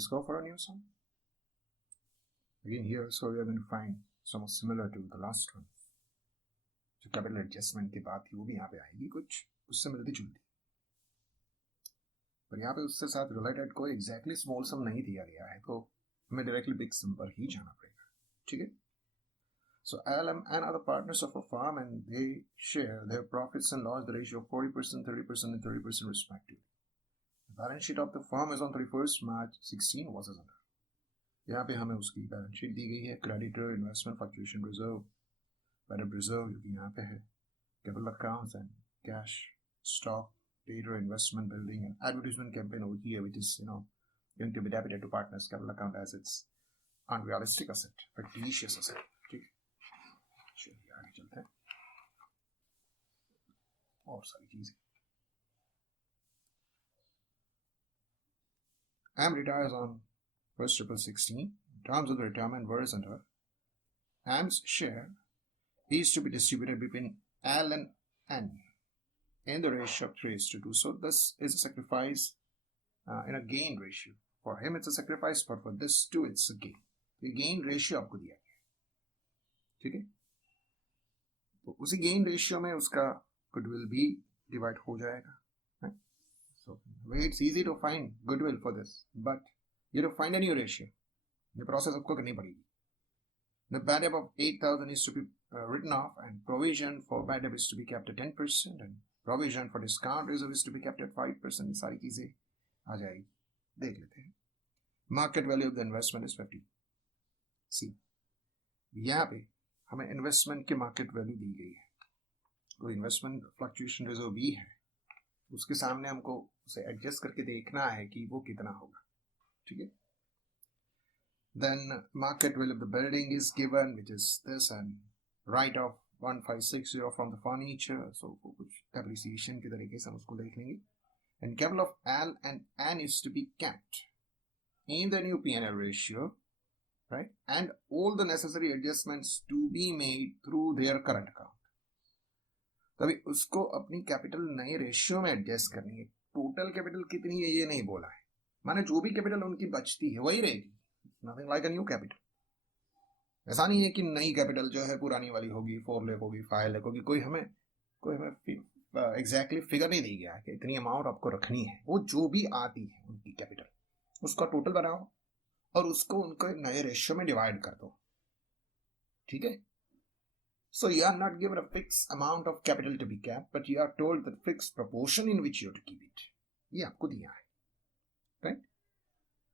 let's go for a new sum. Again here, so we are going to find something similar to the last one. जो capital adjustment की बात थी वो भी यहाँ पे आएगी, कुछ उससे मिलती जुलती, पर यहाँ पे उससे साथ रिलेटेड कोई एग्जैक्टली स्मॉल सम नहीं दिया गया है, तो हमें डायरेक्टली बिग सम पर ही जाना पड़ेगा. ठीक है. So LM and other partners of a firm, and they share their profits and loss, the ratio of 40%, 30%, and 30% respectively. The balance sheet of the firm is on 31st March 16 was as under. यहाँ पे हमें उसकी balance sheet दी गई है. Creditor, investment, fluctuation reserve, bad reserve जो कि यहाँ पे है, capital accounts and cash, stock, data, investment, building, and advertisement campaign over here, which is going to be debited to partners capital account as its unrealistic asset, fictitious asset. ठीक है, चलिए आगे चलते हैं और सारी चीजें. M retires on 1st April 16. Terms of the retirement were as under. M's share is to be distributed between L and N in the ratio of 3:2. So this is a sacrifice in a gain ratio. For him it's a sacrifice, but for this too it's a gain. ये gain ratio आपको दिया गया है. ठीक है, तो उसी gain ratio में उसका goodwill भी डिवाइड हो जाएगा. So it's easy to find goodwill for this, but you have to find a new ratio. ये process आपको करनी पड़ेगी. The bad debt of 8,000 is to be written off, and provision for bad debt is to be kept at 10%, and provision for discount reserve is to be kept at 5%. ये सारी चीजें आ जाएगी. देख लेते हैं. Market value of the investment is 50. See, यहाँ पे हमें इन्वेस्टमेंट की मार्केट वैल्यू दी गई है, तो इन्वेस्टमेंट फ्लक्चुएशन रिजर्व भी है, उसके सामने हमको उसे एडजस्ट करके देखना है कि वो कितना होगा. ठीक है. Then market value of the building is given, which is this, and write off 1560 from the furniture. So कुछ depreciation की तरीके से हम उसको देख लेंगे. And capital of L and N is to be kept in the new P&L ratio, right? And all the necessary adjustments to be made through their current account. तभी उसको अपनी कैपिटल नए रेशियो में एडजस्ट करनी है. Total capital कितनी है ये नहीं बोला है, माने जो भी कैपिटल उनकी बचती है वही रहेगी. Nothing like a new capital. ऐसा नहीं है कि नई कैपिटल जो है पुरानी वाली होगी, 4 लाख होगी, 5 लाख होगी. कोई हमें एग्जैक्टली फिगर नहीं दी गया है कि इतनी अमाउंट आपको रखनी है. वो जो भी आती है उनकी कैपिटल, उसका टोटल बनाओ और उसको उनके नए रेशियो में डिवाइड कर दो. ठीक है. So you are not given a fixed amount of capital to be kept, but you are told the fixed proportion in which you have to keep it. ये आपको दिया है. Right?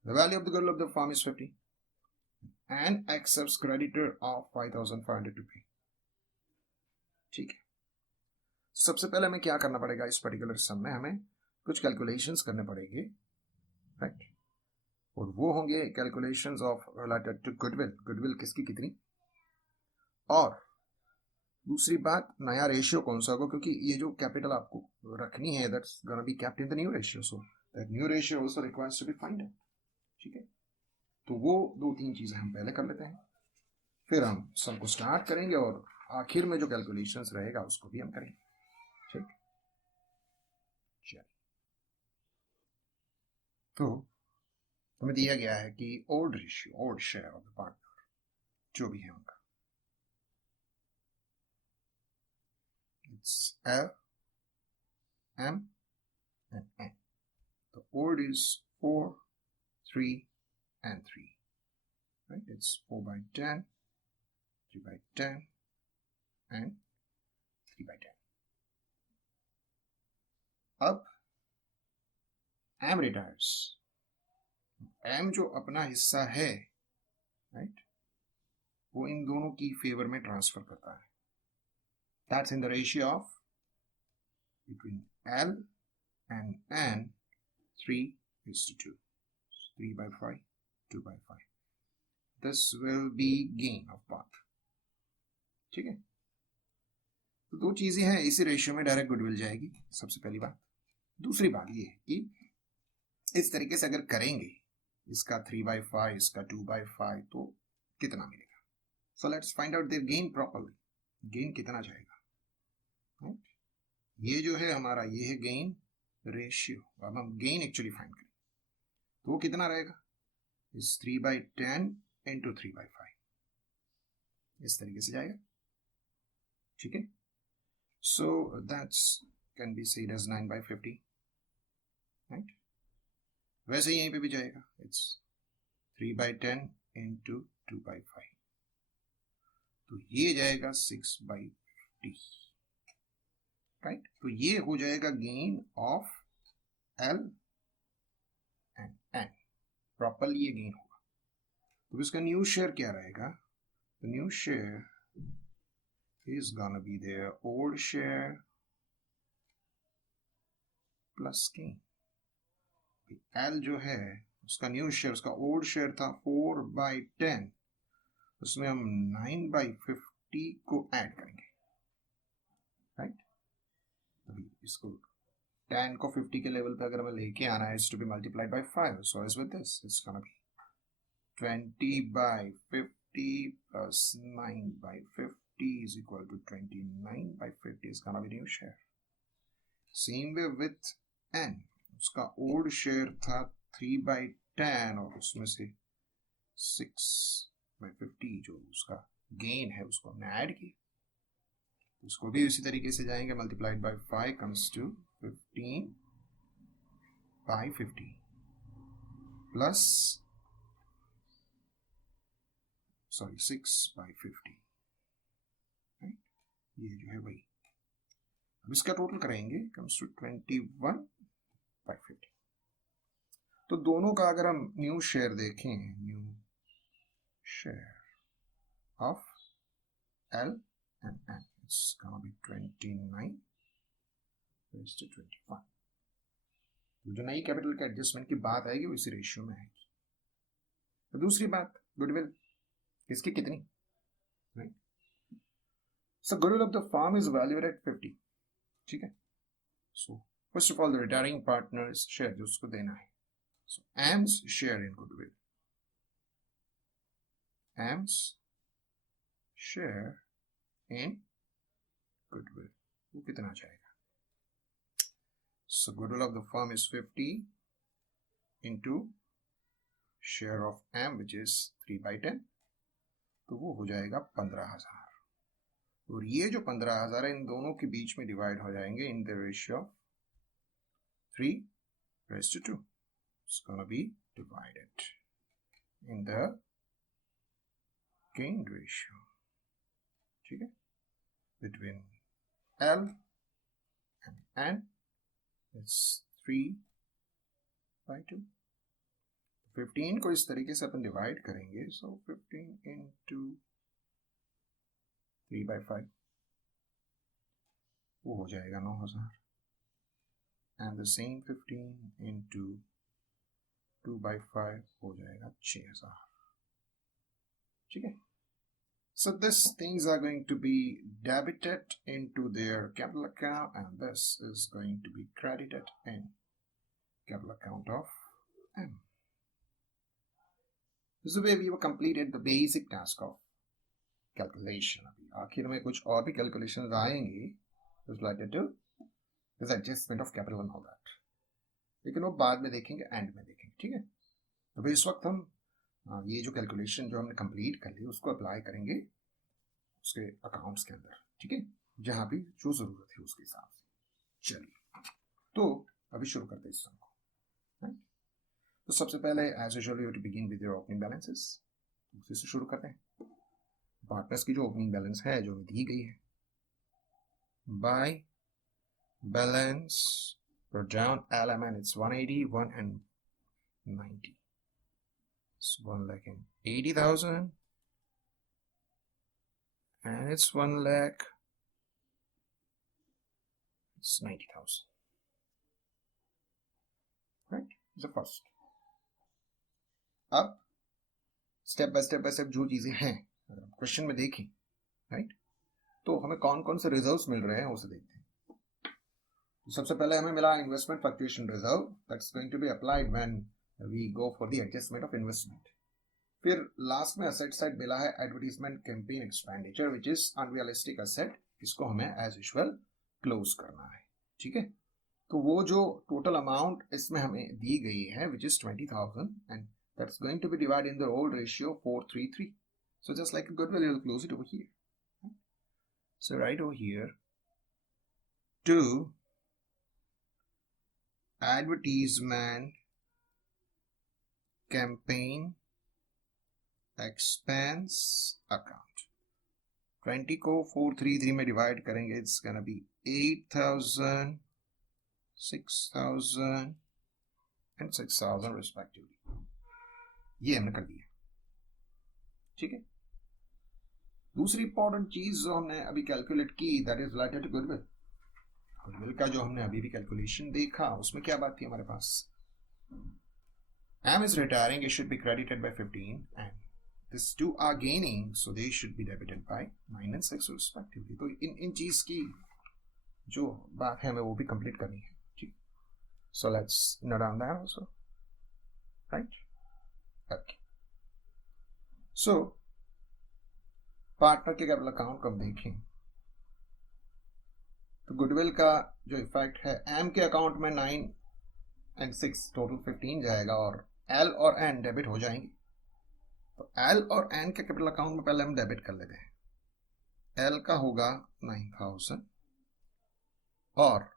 The value of the goodwill of the firm is 50 and accepts creditor of 5,500 to pay. ठीक है. सबसे पहले हमें क्या करना पड़ेगा, इस पर्टिकुलर सम में हमें कुछ कैलकुलेशंस करने पड़ेंगे. राइट, और वो होंगे calculations of related to goodwill. Goodwill किसकी कितनी, और दूसरी बात नया रेशियो कौन सा होगा, क्योंकि ये जो कैपिटल आपको रखनी है that's gonna be kept in the new ratio. So that new ratio also requires to be find out. ठीक है, तो वो 2-3 चीजें हम पहले कर लेते हैं, फिर हम सम को स्टार्ट करेंगे और आखिर में जो कैलकुलेशंस रहेगा उसको भी हम करेंगे. ठीक, चलिए. तो हमें दिया गया है कि old ratio, old share of the partner जो भी है उनका, it's L, M and N. The old is 4, 3 and 3. Right? It's 4 by 10, 3 by 10 and 3 by 10. अब M retires. M जो अपना हिस्सा है, right, वो इन दोनों की फेवर में ट्रांसफर करता है. That's in the ratio of between L and N 3:2. 3 by 5, 2 by 5. This will be gain of both. ठीक है, तो 2 चीजें हैं, इसी रेशियो में डायरेक्ट गुडविल जाएगी. सबसे पहली बात. दूसरी बात ये है कि इस तरीके से अगर करेंगे, इसका 3 by 5, इसका 2 by 5, तो कितना मिलेगा. So let's find out their gain properly. Gain कितना जाएगा. ये जो है हमारा, ये है गेन रेशियो. अब हम गेन एक्चुअली फाइंड करें तो वो कितना रहेगा. is 3/10 into 3/5. इस तरीके से जाएगा, ठीक है. So that's can be said as 9/50, right? वैसे ही यहीं पे भी जाएगा, it's 3/10 into 2/5. तो ये जाएगा 6/50, राइट. तो ये हो जाएगा gain of L and N. Properly ये गेन होगा. तो इसका न्यू शेयर क्या रहेगा? The new share is gonna be their old share plus gain. L जो है उसका न्यू शेयर, उसका ओल्ड शेयर था 4/10, उसमें हम 9/50 को ऐड करेंगे, राइट. अभी इसको 10 को 50 के लेवल पे अगर हमें लेके आना है, to be multiplied by 5. So as with this, it's gonna be 20/50 plus 9/50 is equal to 29/50 is gonna be new share. Same way with N. उसका ओल्ड शेयर था 3/10 और उसमें से 6/50 जो उसका गेन है उसको हमने ऐड किया. उसको भी उसी तरीके से जाएंगे, multiplied by 5 comes to 15/50 plus 6/50. ये जो है वही. अब इसका टोटल करेंगे, कम्स टू 21/50. तो दोनों का अगर हम न्यू शेयर देखें, new share of L and N, it's gonna be 29/21. तो जो नई कैपिटल के एडजस्टमेंट की बात आएगी वो इसी रेशियो में आएगी. तो दूसरी बात, गुडविल इसकी कितनी, right. So goodwill of the firm is valued at 50, ठीक है. So first of all the retiring partners share जो उसको देना है. So M's share in goodwill, M's share in goodwill वो कितना जाएगा? So goodwill of the firm is 50 into share of M which is 3/10, तो वो हो जाएगा 15,000. और ये जो 15,000 है इन दोनों के बीच में डिवाइड हो जाएंगे in the ratio 3:2. It's gonna be divided in the gain ratio, ठीक है, between L and N. It's 3/2. 15 को इस तरीके से अपन डिवाइड करेंगे, so 15 into 3/5 वो हो जाएगा 9,000. and the same 15 into 2/5 हो जाएगा 6,000, ठीक है. So these things are going to be debited into their capital account and this is going to be credited in capital account of M. This is the way we have completed the basic task of calculation. अभी आखिर में कुछ और भी calculations आएंगी related to this adjustment of capital and all that, लेकिन वो बाद में देखेंगे, एंड में देखेंगे, ठीक है. तो इस वक्त हम ये जो कैलकुलेशन जो हमने कंप्लीट कर ली उसको अप्लाई करेंगे उसके अकाउंट्स के अंदर, ठीक है, जहां भी जो जरूरत है उसके हिसाब से. चलिए तो अभी शुरू करते हैं इस सम को. तो सबसे पहले as usual you have to begin with your opening balances. उसी से शुरू करते हैं. पार्टनर्स की जो ओपनिंग बैलेंस है जो दी गई है, by balance down LMN it's 181 and 90. It's 1,80,000 and it's 1,00,000. It's 90,000. Right? It's the first. अब स्टेप बाय स्टेप जो चीजें हैं अगर हम क्वेश्चन में देखें, राइट, तो हमें कौन कौन से रिजर्व्स मिल रहे हैं उसे देखते हैं. तो सबसे पहले हमें मिला investment fluctuation reserve, that's going to be applied when we go for the adjustment of investment. फिर लास्ट में असेट साइड मिला है advertisement campaign expenditure which is unrealistic asset. इसको हमें एज यूजुअल क्लोज करना है, ठीक है. तो वो जो टोटल अमाउंट इसमें हमें दी गई है which is 20,000 and That's going to be divided in the old ratio 4:3:3. So just like a goodwill, you'll close it over here. So right over here, to advertisement campaign expense account, 20 को 4:3:3 में divide करेंगे, it's gonna be 8,000, 6,000 and 6,000 respectively. ये हमने कर दिया, ठीक है। दूसरी इंपॉर्टेंट चीज जो हमने अभी कैलकुलेट की, that is related to goodwill. Goodwill का जो हमने अभी भी कैलकुलेशन देखा, उसमें क्या बात थी हमारे पास, M is retiring, it should be credited by 15 and these two are gaining, so they should be debited by 9 and 6 respectively. तो इन चीज की जो बात है हमें वो भी कंप्लीट करनी है, ठीक। So let's note down that also, right? Okay. So partner के कैपिटल अकाउंट को हम देखें तो गुडविल का जो इफेक्ट है, एम के अकाउंट में 9 and 6 टोटल 15 जाएगा और एल और एन डेबिट हो जाएंगे। तो एल और एन के कैपिटल अकाउंट में पहले हम डेबिट कर लेते हैं। एल का होगा 9,000 और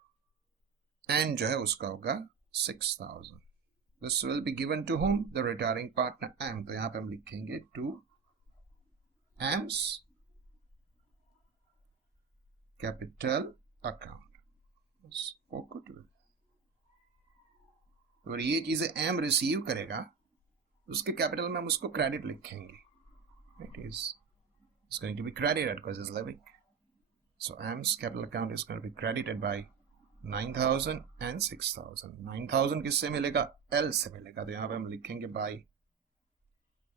एन जो है उसका होगा 6,000। This will be given to whom, the retiring partner M. तो यहां पे हम लिखेंगे to M's capital account for goodwill। अगर ये चीजें M रिसीव करेगा उसके कैपिटल में हम उसको क्रेडिट लिखेंगे, it is it's going to be credited because it's living, so M's capital account is going to be credited by 9,000 and 6,000। 9,000 किससे मिलेगा, L से मिलेगा, तो यहाँ पे हम लिखेंगे by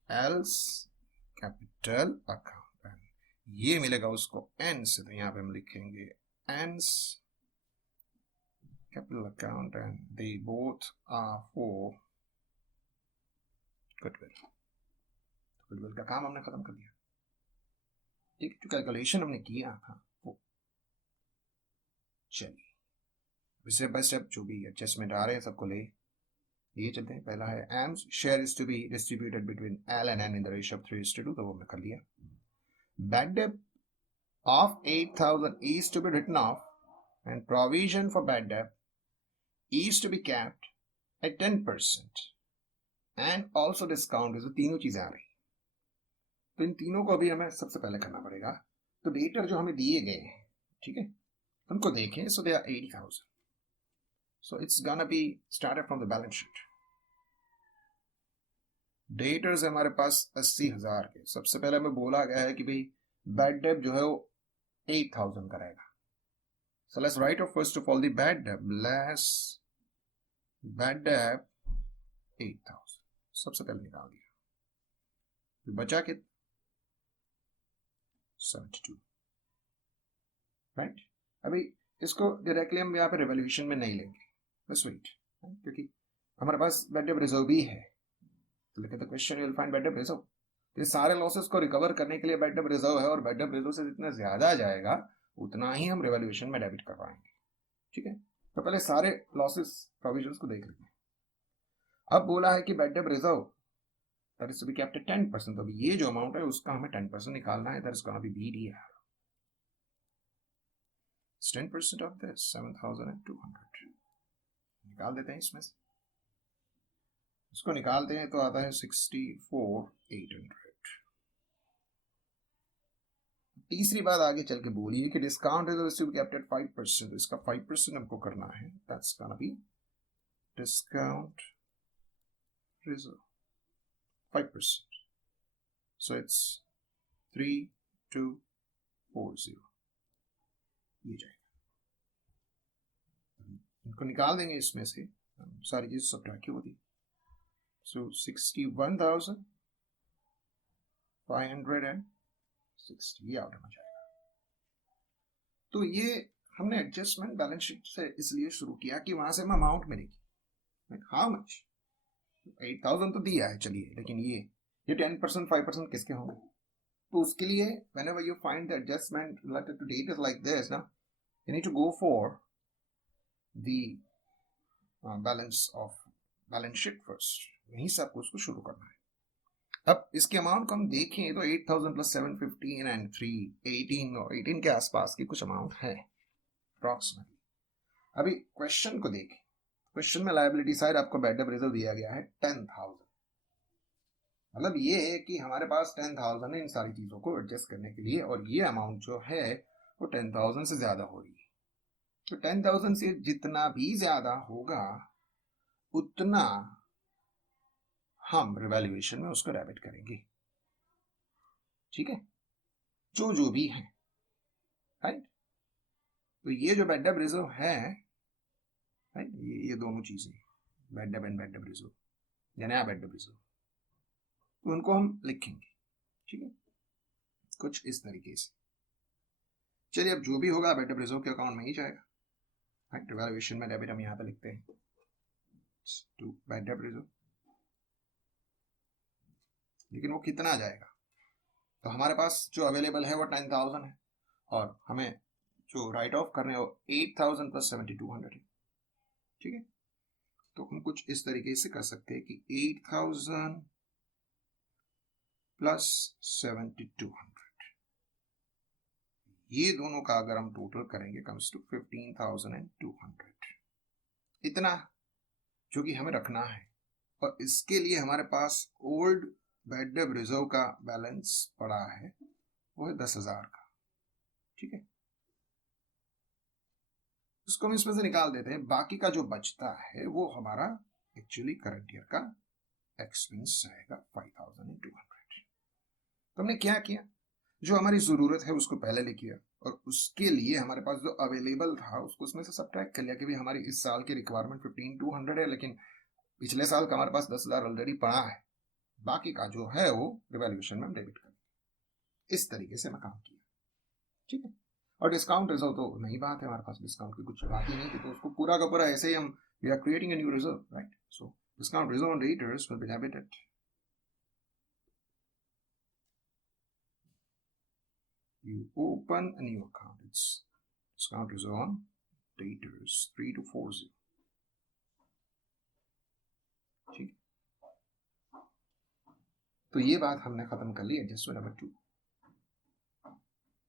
L's कैपिटल अकाउंट, ये मिलेगा उसको एन से, तो यहां पे हम लिखेंगे N's capital account and they both are for goodwill. Goodwill का काम हमने खत्म कर दिया, ठीक। जो कैलकुलेशन हमने किया था वो, चलिए स्टेप बाय स्टेप जो भी एडजस्टमेंट आ रहे हैं सबको ले ये चलते हैं। पहला है M's share is to be distributed between L and N in the ratio of 3:2, तो वो हमने कर लिया। Bad debt of 8,000 is to be written off and provision for bad debt is to be kept at 10% and also discount is, तीनों चीजें आ रही, तो इन तीनों को अभी हमें सबसे पहले करना पड़ेगा। तो डेटर जो हमें दिए गए हैं, ठीक है, उनको देखें। So they are 80,000, so it's gonna be started from the balance sheet। Debtors है हमारे पास 80,000 के। सबसे पहले हमें बोला गया है कि भाई बैड डेट जो है वो 8,000 का रहेगा। So let's write of first of all the bad debt, less bad debt 8,000 सबसे पहले निकाल दिया, फिर बचा कितना 72, राइट। अभी इसको डायरेक्टली हम यहाँ पे रिवॉल्यूशन में नहीं लेंगे, बस वेट, क्योंकि हमारे पास बैड डेट रिजर्व भी है। तो लिखे the question you will find bad debt reserve. तो सारे लॉसेस को रिकवर करने के लिए बैड डेट रिजर्व है, और बैड डेट रिजर्व से जितना ज्यादा जाएगा उतना ही हम रिवॉल्यूशन में डेबिट कर पाएंगे, ठीक है। तो पहले सारे लॉसेस प्रोविजंस को देख लेते हैं। अब बोला है कि bad debt reserve that is to be kept at 10%। तो ये जो अमाउंट है उसका हमें 10% निकालना है, that is gonna B BDR। 10% of this 7,200 निकाल देते हैं इसमें से। इसको निकालते हैं तो आता है 64,800। तीसरी बात आगे चल के बोली है कि discount is to be kept at 5%। इसका 5% हमको करना है, that's gonna be discount reserve 5%। So it's 3,240 ये जाएगा। इनको निकाल देंगे इसमें से, सारी चीज सब्ट्रैक्ट होती। So 61,560 ये आउट होना जाएगा। तो ये हमने एडजस्टमेंट बैलेंस शीट से इसलिए शुरू किया कि वहां से हमें अमाउंट मिलेगी, हाउ मच। 8,000 तो दिया है, चलिए, लेकिन ये 10% 5% किसके होंगे। तो उसके लिए whenever you find the adjustment related to data like this, ना, you need to go for the balance sheet first, वहीं से आपको उसको शुरू करना है। अब इसके अमाउंट को हम देखें तो 8,000 प्लस 715 एंड 3 18 और 18 के आसपास की कुछ अमाउंट है अप्रॉक्सीमेटली। अभी क्वेश्चन को देखें। क्वेश्चन में लायबिलिटी साइड आपको बैड डेट रिजर्व दिया गया है 10,000। मतलब ये है कि हमारे पास 10,000 है इन सारी चीजों को एडजस्ट करने के लिए, और ये अमाउंट जो है वो 10,000 से ज्यादा हो रही है। तो 10,000 से जितना भी ज्यादा होगा उतना हम रिवैल्यूएशन में उसको डेबिट करेंगे। ठीक है, जो भी है, राइट। तो ये जो बैड डेट रिजर्व है, राइट, ये दोनों चीजें bad debt and bad debt reserve या नया बैड डेट रिजर्व, तो उनको हम लिखेंगे। ठीक है, कुछ इस तरीके से। चलिए, अब जो भी होगा बैड डेट रिजर्व के अकाउंट में ही जाएगा, राइट। रिवैल्यूएशन में डेबिट हम यहाँ पे लिखते हैं टू बैड डेट रिजर्व, लेकिन वो कितना जाएगा? तो हमारे पास जो अवेलेबल है वो 10,000 है, और हमें जो राइट ऑफ करने हो 8,000 प्लस 7,200 है। ठीक है, तो हम कुछ इस तरीके से कर सकते हैं कि 8,000 प्लस 7,200, ये दोनों का अगर हम टोटल करेंगे कम्स टू 15,200, इतना जो कि हमें रखना है। और इसके लिए हमारे पास ओल्ड बैड डेट रिजर्व का बैलेंस पड़ा है, वो है 10,000 का। ठीक है, उसको हम इसमें से निकाल देते हैं। बाकी का जो बचता है वो हमारा एक्चुअली करंट ईयर का एक्सपेंस आएगा 5,200। तो हमने क्या किया, जो हमारी जरूरत है उसको पहले लिख लिया, और उसके लिए हमारे पास जो अवेलेबल था उसको उसमें से सब्ट्रैक्ट कर लिया कि भाई हमारी इस साल की रिक्वायरमेंट 15,200 है, लेकिन पिछले साल का हमारे पास 10,000 ऑलरेडी पड़ा है, बाकी का जो है वो रिवैल्यूएशन में हम डेबिट करेंगे। इस तरीके से मैं काम किया। ठीक है, और डिस्काउंट रिजर्व तो नई बात है, हमारे पास डिस्काउंट की कुछ बात ही नहीं थी, तो उसको पूरा का पूरा ऐसे ही हम we are creating a new reserve, right. So discount reserve on raters will be debited. You open a new account. It's discount reserve on daters 3240. ठीक, तो ये बात हमने खत्म कर ली। Adjustment number 2,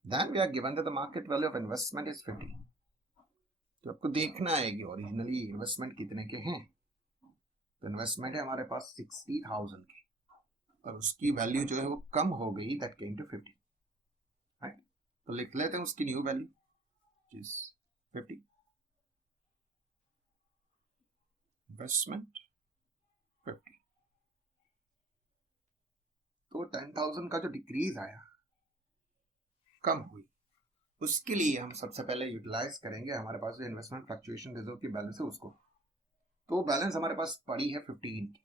then we are given that the market value of investment is 50. तो आपको देखना है कि ओरिजिनली इन्वेस्टमेंट कितने के हैं। तो इन्वेस्टमेंट है हमारे पास 60,000 की, और उसकी वैल्यू जो है वो कम हो गई, दैट केम टू 50, राइट। तो लिख लेते हैं उसकी न्यू वैल्यू इज 50, इन्वेस्टमेंट 50। तो 10,000 का जो डिक्रीज आया, कम हुई, उसके लिए हम सबसे पहले यूटिलाइज करेंगे हमारे पास जो इन्वेस्टमेंट फ्लक्चुएशन रिजर्व की बैलेंस है उसको। तो बैलेंस हमारे पास पड़ी है 15 की,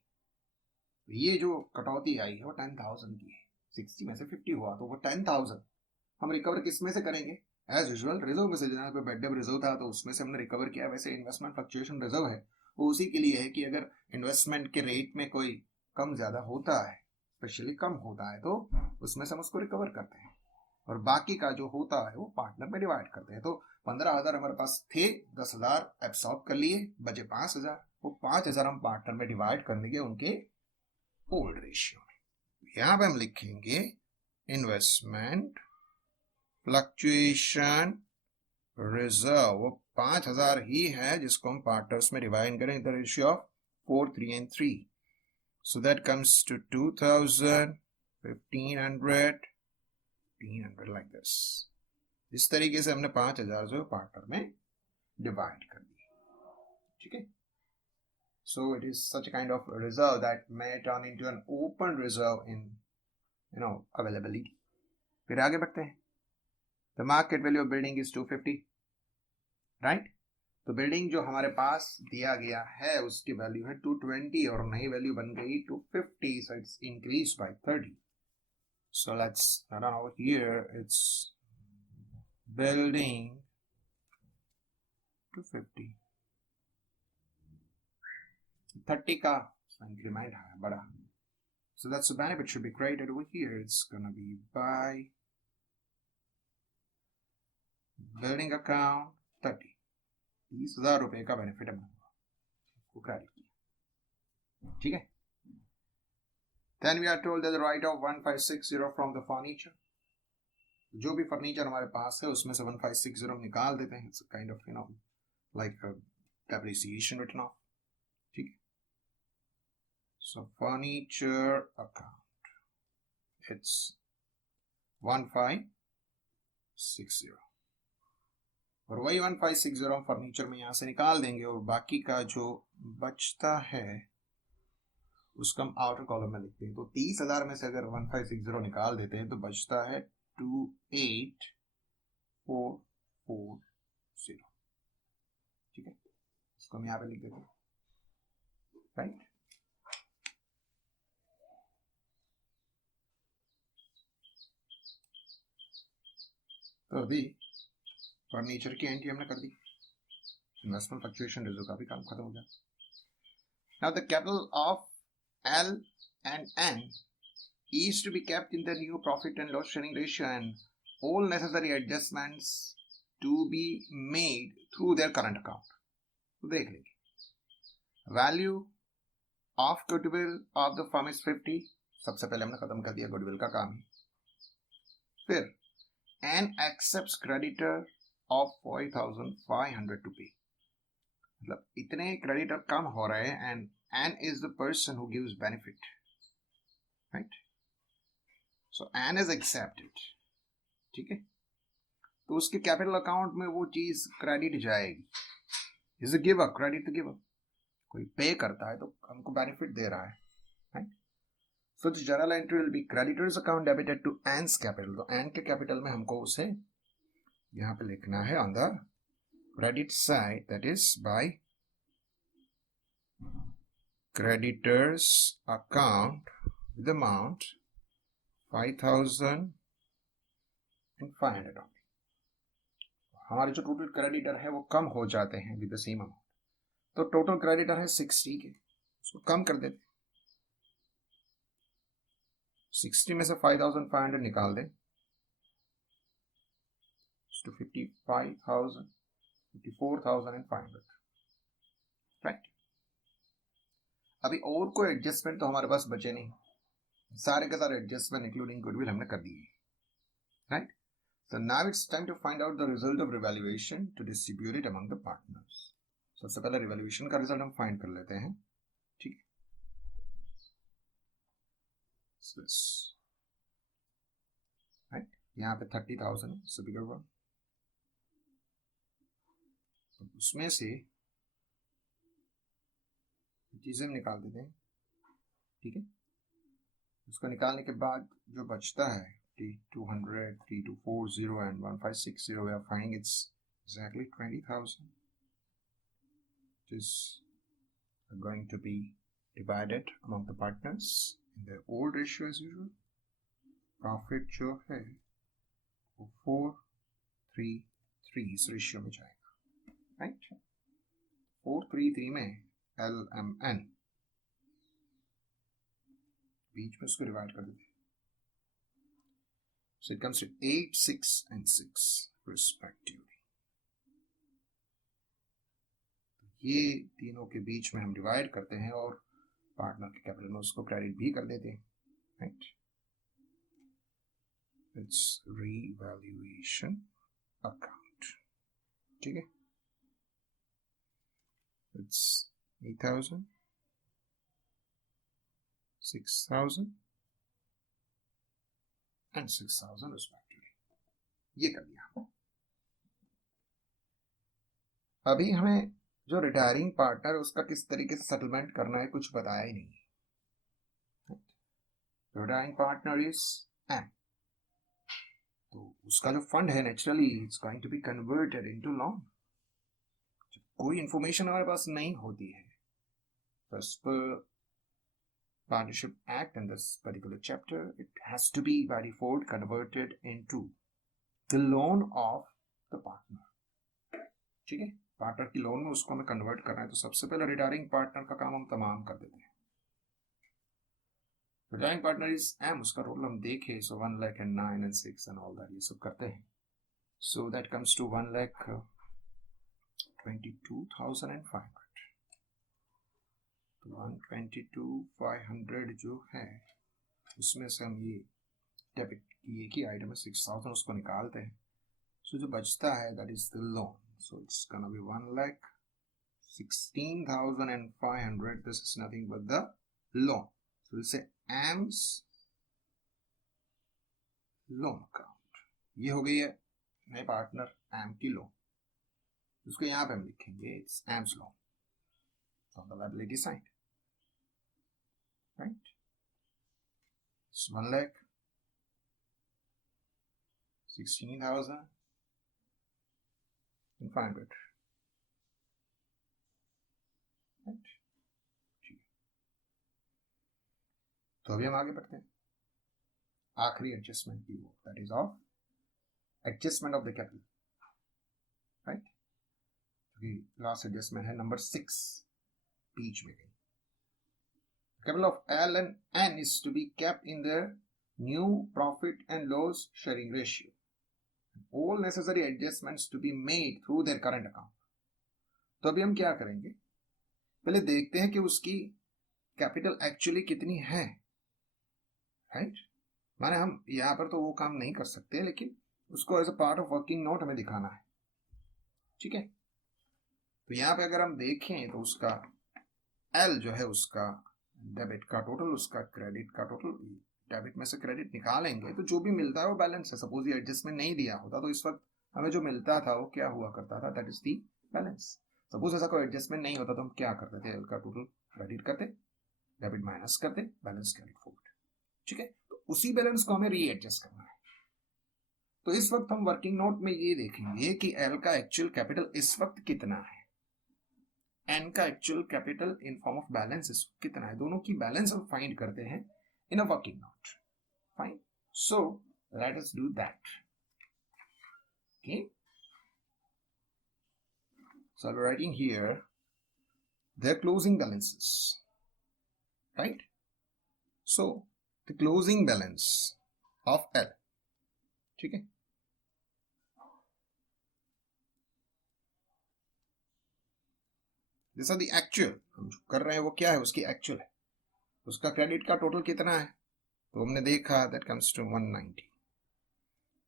ये जो कटौती आई है वो 10,000 की है। 60 में से 50 हुआ तो वो 10,000 हम रिकवर किस में से करेंगे? एज यूजुअल रिजर्व में से। जहाँ पे बैड डेट रिजर्व था तो उसमें से हमने रिकवर किया। वैसे इन्वेस्टमेंट फ्लक्चुएशन रिजर्व है वो उसी के लिए है कि अगर इन्वेस्टमेंट के रेट में कोई कम ज्यादा होता है, स्पेशली कम होता है, तो उसमें से हम उसको रिकवर करते हैं, और बाकी का जो होता है वो पार्टनर में डिवाइड करते हैं। तो 15,000 हमारे पास थे, 10,000 एब्सॉर्ब कर लिए, बचे 5,000। वो 5,000 हम पार्टनर में डिवाइड कर देंगे उनके ओल्ड रेशियो में। यहां पे हम लिखेंगे इन्वेस्टमेंट फ्लक्चुएशन रिजर्व, वो 5,000 ही है जिसको हम पार्टनर्स में डिवाइड करें the ratio of 4, 3 and 3, so that comes to 2,000, 1,500, 1,500 like this। इस तरीके से हमने 5,000 जो पार्टनर में डिवाइड कर दी। ठीक है, so it is such a kind of reserve that may turn into an open reserve in availability। फिर आगे बढ़ते हैं। The market value of building is 250, right? तो बिल्डिंग जो हमारे पास दिया गया है उसकी वैल्यू है 220, और नई वैल्यू बन गई 250, so it's increased by 30। So let's run over here, it's building 250, 30 का इंक्रीमेंट है बड़ा, so that's the benefit should be created over here। It's gonna be by building account 30, 30,000 रुपए का बेनिफिट हमने क्रेडिट किया। ठीक है, Then we are told that the write off 1560 from the furniture. जो भी फर्नीचर हमारे पास है उसमें से 1560 हम निकाल देते हैं. It's a kind of like a depreciation written off. ठीक है. So furniture account, it's 1560 और वही 1560 हम फर्नीचर में यहाँ से निकाल देंगे और बाकी का जो बचता है उसको हम आउटर कॉलम में लिखते हैं. तो 30,000 में से अगर 1560 निकाल देते हैं तो बचता है 28440. ठीक है, इसको हम यहाँ पे लिख देते हैं. राइट. तो अभी फर्नीचर की एंट्री हमने कर दी. इन्वेस्टमेंट फ्लक्चुएशन रिजर्व का भी काम खत्म हो गया. Now the capital of L and N is to be kept in the new profit and loss sharing ratio and all necessary adjustments to be made through their current account. तो देख लेंगे. Value of goodwill of the firm is 50. सबसे पहले हमने खत्म कर दिया goodwill का काम ही. फिर N accepts creditor of 5,500 to pay. मतलब इतने क्रेडिटर कम हो रहे हैं and N is the person who gives benefit, right? So N is accepted. ठीक है, तो उसके कैपिटल अकाउंट में वो चीज क्रेडिट जाएगी. Is a giver, credit to giver. कोई पे करता है तो हमको बेनिफिट दे रहा है, right? So the journal entry will be creditor's account debited to N's capital. तो N के कैपिटल में हमको उसे यहाँ पे लिखना है on the credit side, that is by creditors account with amount 5,500. हमारे जो टोटल क्रेडिटर है वो कम हो जाते हैं विद द सेम अमाउंट. तो टोटल क्रेडिटर है 60 के, उसको कम कर देते. 60 में से 5,500 निकाल दें to 54,500. राइट. अभी और कोई एडजस्टमेंट तो हमारे पास बचे नहीं. सारे के सारे एडजस्टमेंट इंक्लूडिंग गुडविल हमने कर दिए. Right. So now it's time to find out the result of revaluation to distribute it among the partners. सबसे पहले रिवैल्यूएशन का रिजल्ट हम फाइंड कर लेते हैं. ठीक है. राइट. यहाँ पे 30,000 है, so bigger one. उसमें से चीजें हम निकाल देते हैं. ठीक है. उसको निकालने के बाद जो बचता है 200, 3240 and 1560, we are finding it's exactly 20,000, which is going to be divided among the partners in the old ratio as usual. Profit जो है वो 433 इस रेशियो में जाएगा. राइट. 433 में LMN बीच में उसको डिवाइड कर देते. So it comes to 8, 6 and 6 respectively. ये तीनों के बीच में हम डिवाइड करते हैं और पार्टनर के कैपिटल में उसको क्रेडिट भी कर देते हैं. राइट. It's revaluation account. ठीक है. It's 8,000, 6,000 and 6,000 respectively. ये कर दिया. अभी हमें जो रिटायरिंग पार्टनर उसका किस तरीके से सेटलमेंट करना है कुछ बताया ही नहीं. Retiring partner is M. तो उसका जो फंड है naturally it's going to be converted into loan. कोई इंफॉर्मेशन हमारे पास नहीं होती है as per Partnership Act in this particular chapter, it has to be by default converted into the loan of the partner. ठीक है. Partner की loan में उसको हमें कन्वर्ट करना है तो सबसे पहले रिटायरिंग पार्टनर का काम हम तमाम कर देते हैं. Retiring partner is M. उसका रोल हम देखें so 1 lakh and 9 and 6 and all that ये सब करते हैं. So that comes to 1,22,500. 122,500 जो है उसमें से हम ये डेबिट की एक ही आइटम है 6,000, उसको निकालते हैं. सो जो बचता है that is the loan. So it's gonna B 1,16,500. This is nothing but the loan. So will say AIIMS loan account. ये हो गई है नए पार्टनर एम की लोन. उसको यहाँ पे हम लिखेंगे it's AIIMS loan from the liability side. Right. It's 1,16,500. Right. तो अभी हम आगे बढ़ते हैं. आखिरी एडजस्टमेंट की वो that is of adjustment of the capital. Right. Last adjustment है नंबर 6 बीच में गई. Capital of L and N is to be kept in their new profit and loss sharing ratio. All necessary adjustments to be made through their current account. तो अभी हम क्या करेंगे, पहले देखते हैं कि उसकी कैपिटल एक्चुअली कितनी है. राइट. माने हम यहाँ पर तो वो काम नहीं कर सकते, लेकिन उसको as a part of working note हमें दिखाना है. ठीक है. तो यहाँ पे अगर हम देखें तो उसका L जो है उसका डेबिट का टोटल, उसका क्रेडिट का टोटल. डेबिट में से क्रेडिट निकालेंगे तो जो भी मिलता है वो बैलेंस है. सपोज ये एडजस्टमेंट नहीं दिया होता तो इस वक्त हमें जो मिलता था वो क्या हुआ करता था, that is the balance. Suppose ऐसा कोई एडजस्टमेंट नहीं होता तो हम क्या करते थे, एल का टोटल क्रेडिट करते, डेबिट माइनस करते, बैलेंस क्रेडिट फॉरवर्ड. ठीक है. तो उसी बैलेंस को हमें रीएडजस्ट करना है. तो इस वक्त हम वर्किंग नोट में ये देखेंगे कि एल का एक्चुअल कैपिटल इस वक्त कितना है, एन का actual capital in form of balance कितना है. दोनों की बैलेंस हम फाइंड करते हैं in a working note. Fine. So let us do that. Okay. So I'm writing here their closing balances. Right. So the closing balance of L. ठीक है. These are the actual. हम जो कर रहे हैं वो क्या है, उसकी एक्चुअल है. उसका क्रेडिट का टोटल कितना है तो हमने देखा दैट कम्स टू 190,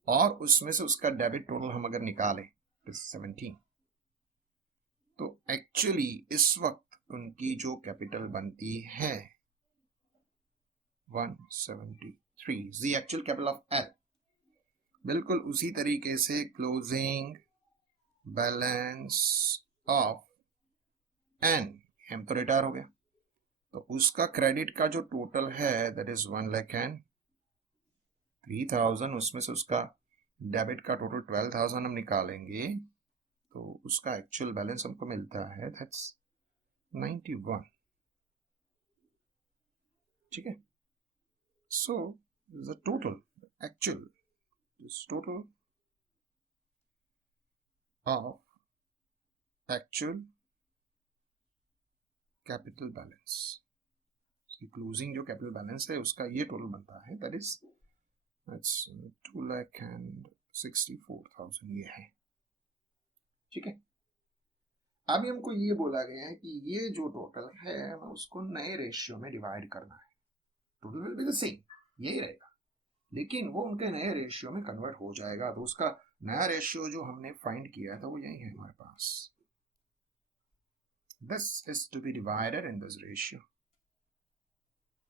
और उसमें से उसका डेबिट टोटल हम अगर निकालें तो 17. तो एक्चुअली इस वक्त उनकी जो कैपिटल बनती है 173 is the actual capital of L. बिल्कुल उसी तरीके से closing balance of N, M तो रिटायर हो गया, तो उसका क्रेडिट का जो टोटल है दैट इज 1,03,000. उसमें से उसका डेबिट का टोटल 12,000 हम निकालेंगे तो उसका एक्चुअल बैलेंस हमको मिलता है दैट्स 91. ठीक है. So the total actual this total of actual capital balance, इसकी क्लोजिंग जो कैपिटल बैलेंस है उसका ये टोटल बनता है दैट इज 2,64,000 ये है. ठीक है. अभी हमको ये बोला गया है कि ये जो टोटल है हमें उसको नए रेशियो में डिवाइड करना है. Total will be the same, यही रहेगा, लेकिन वो उनके नए रेशियो में कन्वर्ट हो जाएगा. तो उसका नया रेशियो जो हमने फाइंड किया था वो यही है हमारे पास. This is to be divided in this ratio,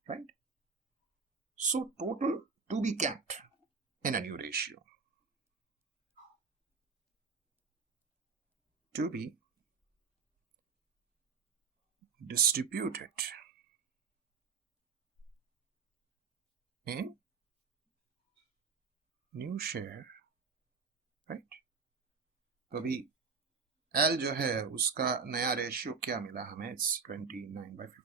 right? So total to be kept in a new ratio, to be distributed in new share, right? तो अभी L जो है उसका नया रेशियो क्या मिला हमें, इट्स 29/50.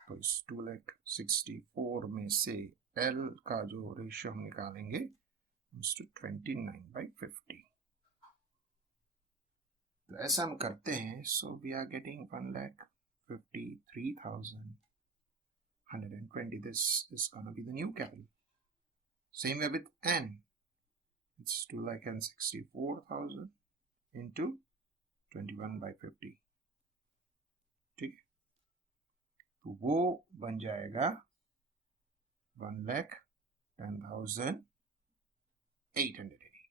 तो इस 2,64,000 में से L का जो रेशियो हम निकालेंगे इट्स 29/50. तो ऐसा हम करते हैं. So we are getting 1,53,120. This is gonna be the new capital. Same way with N, it's 2,64,000 into 21/50. ठीक है. तो वो बन जाएगा 1,10,880,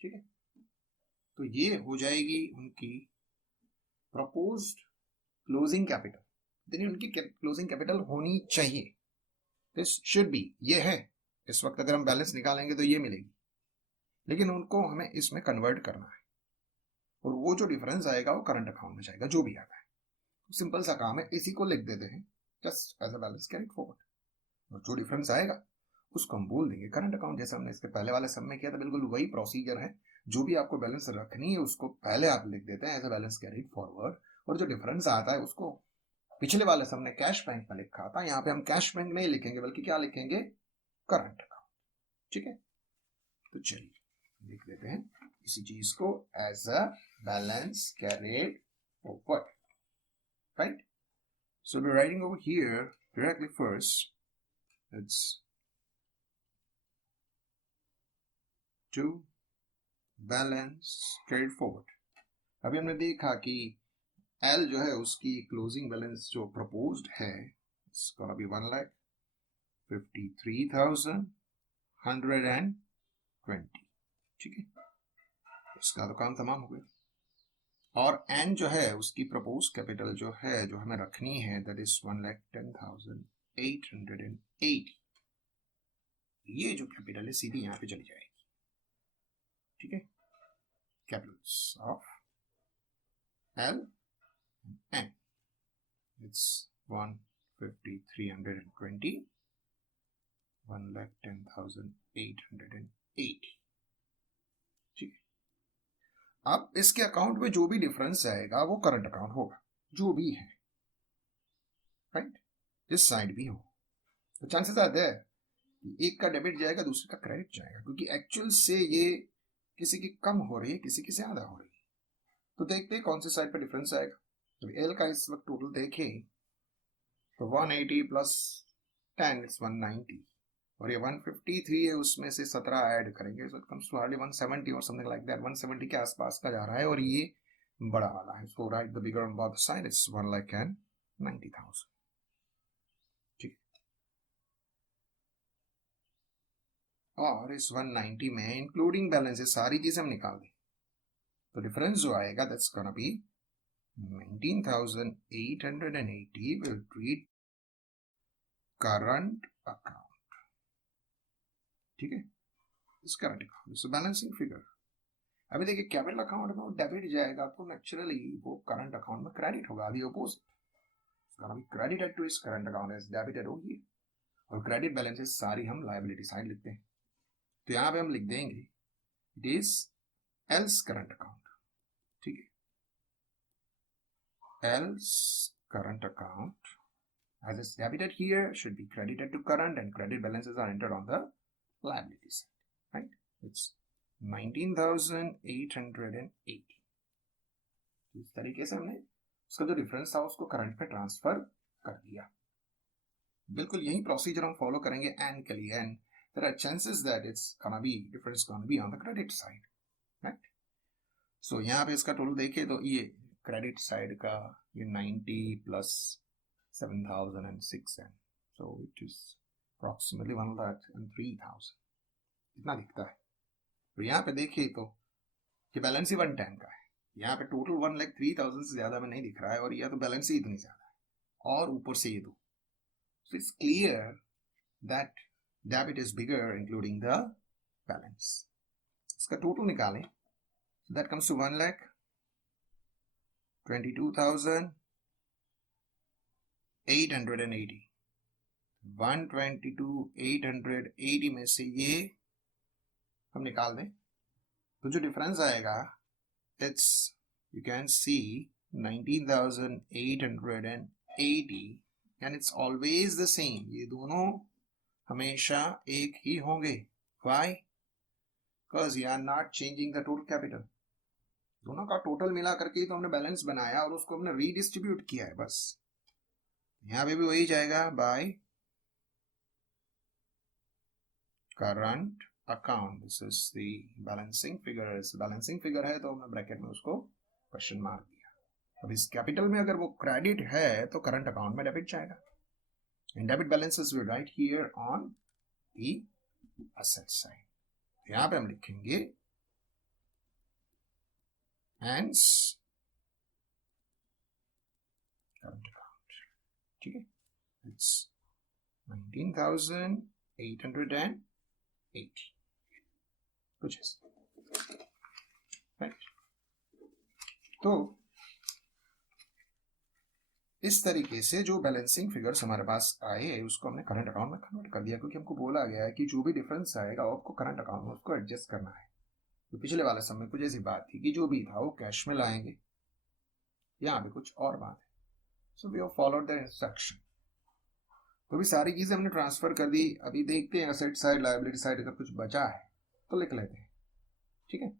ठीक है। तो ये हो जाएगी उनकी प्रपोज्ड क्लोजिंग कैपिटल, यानी उनकी क्लोजिंग कैपिटल होनी चाहिए। दिस शुड बी, ये है। इस वक्त अगर हम बैलेंस निकालेंगे तो ये मिलेगी, लेकिन उनको हमें इसमें कन्वर्ट करना है, और वो जो डिफरेंस आएगा वो करंट अकाउंट में जाएगा, जो भी आता है। सिंपल सा काम है, इसी को लिख देते हैं just as a balance carried forward, और जो डिफरेंस आएगा उसको हम बोल देंगे करंट अकाउंट। जैसे हमने इसके पहले वाले सम में किया था, बिल्कुल वही प्रोसीजर है। जो भी आपको बैलेंस रखनी है उसको पहले आप लिख देते हैं as a balance carried forward, और जो डिफरेंस आता है उसको, पिछले वाले सम में कैश बैंक में लिखा था, यहाँ पे हम कैश बैंक नहीं लिखेंगे बल्कि क्या लिखेंगे, करंट अकाउंट, ठीक है। तो चलिए लिख देते हैं इसी चीज को as a balance carried forward, right? So we're writing over here directly first. It's to balance carried forward. अभी हमने देखा कि L जो है उसकी क्लोजिंग बैलेंस जो प्रपोज्ड है, it's gonna be 1,53,120, ठीक है। इसका तो काम तमाम हो गया। और N जो है उसकी प्रपोज कैपिटल जो है, जो हमें रखनी है, दैट इज 1,10,880। ये जो कैपिटल है सीधी यहाँ पे चली जाएगी, ठीक है। Capitals of L N, it's 1,53,120, 1,10,880, ठीक है। अब इसके अकाउंट में जो भी डिफरेंस आएगा वो करंट अकाउंट होगा, जो भी है, राइट। दिस साइड भी हो, तो चांसेस आर देयर एक का डेबिट जाएगा दूसरे का क्रेडिट जाएगा, क्योंकि एक्चुअल से ये किसी की कम हो रही है, किसी की ज्यादा हो रही है। तो देखते हैं कौन सी साइड पर डिफरेंस आएगा। तो एल का इस वक्त टोटल देखें तो 180 प्लस 10 इज 190, और ये 153 है, उसमें से 17 ऐड करेंगे, so it comes to hardly 170 और समथिंग लाइक दैट। 170 के आसपास का जा रहा है, और ये बड़ा वाला है। So right the bigger on both side, it's 1,90,000, ठीक है। और इस 190 में इंक्लूडिंग बैलेंस सारी चीजें हम निकाल दें, तो डिफरेंस जो आएगा that's gonna B 19,880 will treat current account, ठीक है। इस करंट अकाउंट इस बैलेंसिंग फिगर। अभी देखिए कैपिटल अकाउंट में वो डेबिट जाएगा तो नेचुरली वो करंट अकाउंट में क्रेडिट होगा। अभी अपोजिट, क्रेडिटेड टू इस करंट अकाउंट एज डेबिटेड होगी, और क्रेडिट बैलेंसेस सारी हम लायबिलिटी साइड लिखते हैं। तो यहाँ पे हम लिख देंगे it is else current account, ठीक है। else current account as is debited here should be credited to current, and credit balances are entered on the liability side, right? It's 19,880। इस तरीके से हमने उसका जो डिफरेंस था उसको करंट पे ट्रांसफर कर दिया। बिल्कुल यही प्रोसीजर हम फॉलो करेंगे एन के लिए, and there are chances that it's gonna be difference gonna be on the credit side, right. So यहाँ पे इसका टोटल देखें तो ये क्रेडिट साइड का ये 90 प्लस 7,006 है, सो इट इज अप्रॉक्सीमेटली 1,03,000 इतना दिखता है। तो यहाँ पे देखिए तो ये बैलेंस ही 110 का है, यहाँ पे टोटल 1,03,000 से ज्यादा में नहीं दिख रहा है, और यह तो बैलेंस ही इतनी ज्यादा है, और ऊपर से ये दो। So it's clear that debit is bigger including the balance. इसका टोटल निकालें, दैट कम्स टू 1,22,880। 122,880 में से ये हम निकाल दें तो जो डिफरेंस आएगा it's you can see 19,880, and it's always the same. ये दोनों हमेशा एक ही होंगे। Why? Because you are not changing the total capital. दोनों का टोटल मिला करके ही तो हमने बैलेंस बनाया और उसको हमने रीडिस्ट्रीब्यूट किया है, बस। यहां पे भी वही जाएगा by current account. This is the balancing figure. इस बैलेंसिंग फिगर है तो हमने ब्रैकेट में उसको क्वेश्चन मार्क दिया। अब इस कैपिटल में अगर वो क्रेडिट है तो करंट अकाउंट में डेबिट जाएगा। And debit balances we write here on the asset side. यहाँ पे हम लिखेंगे hence current account. ठीक है, it's 19,880 कुछ ऐसा, right? तो इस तरीके से जो बैलेंसिंग फिगर्स हमारे पास आए उसको हमने करंट अकाउंट में कन्वर्ट कर दिया, क्योंकि हमको बोला गया है कि जो भी डिफरेंस आएगा आपको करंट अकाउंट में उसको एडजस्ट करना है। तो पिछले वाले समय कुछ ऐसी बात थी कि जो भी था वो कैश में लाएंगे, यहाँ पे कुछ और बात है। So we have followed the instruction. तो भी सारी चीजें हमने ट्रांसफर कर दी। अभी देखते हैं एसेट साइड लायबिलिटी साइड अगर कुछ बचा है तो लिख लेते हैं। ठीक है,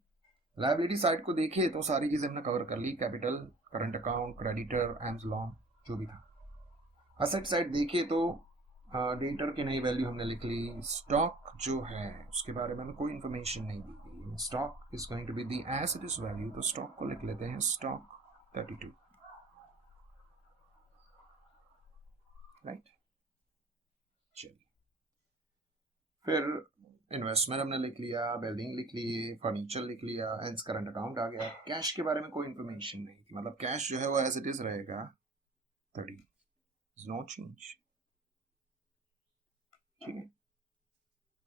लायबिलिटी साइड को देखे तो सारी चीजें हमने कवर कर ली, capital, current account, creditor, M's loan जो भी था। असेट साइड देखे तो डेटर की नई वैल्यू हमने लिख ली। स्टॉक जो है उसके बारे में हमें कोई इंफॉर्मेशन नहीं दी गई। Stock is going to be the as it is value, तो स्टॉक को लिख लेते हैं स्टॉक 32, राइट। चलिए, फिर इन्वेस्टमेंट हमने लिख लिया, बिल्डिंग लिख लिए, फर्नीचर लिख लिया, एंड करंट अकाउंट आ गया। कैश के बारे में कोई इंफॉर्मेशन नहीं थी, मतलब कैश जो है वो एज इट इज रहेगा 30, नो चेंज। ठीक है,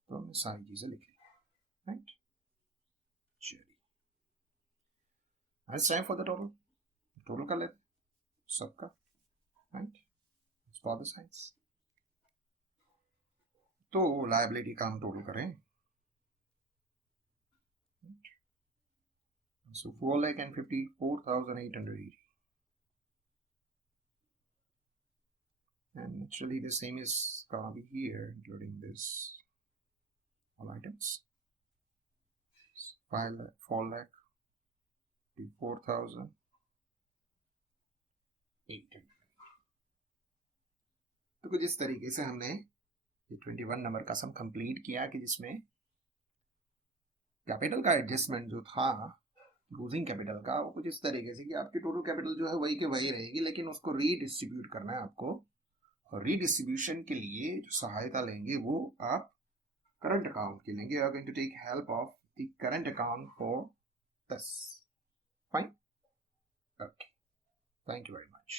तो हमने सारी चीजें लिख ली, राइट। चलिए, it's time for the total कर लेते सबका, राइट, फॉर द साइंस। तो लायबिलिटी का हम टोटल करें, so 4,54,880, and naturally the same is gonna be here including this all items. 4,54,880। तो कुछ इस तरीके से हमने ये 21 नंबर का सम कंप्लीट किया कि जिसमें कैपिटल का एडजस्टमेंट जो था यूजिंग कैपिटल का, वो कुछ इस तरीके से कि आपकी टोटल कैपिटल जो है वही के वही रहेगी, लेकिन उसको रीडिस्ट्रीब्यूट करना है आपको। और रीडिस्ट्रीब्यूशन के लिए जो सहायता लेंगे वो आप करंट अकाउंट की लेंगे। You are going to take help of the current account for this. Fine, okay, thank you very much.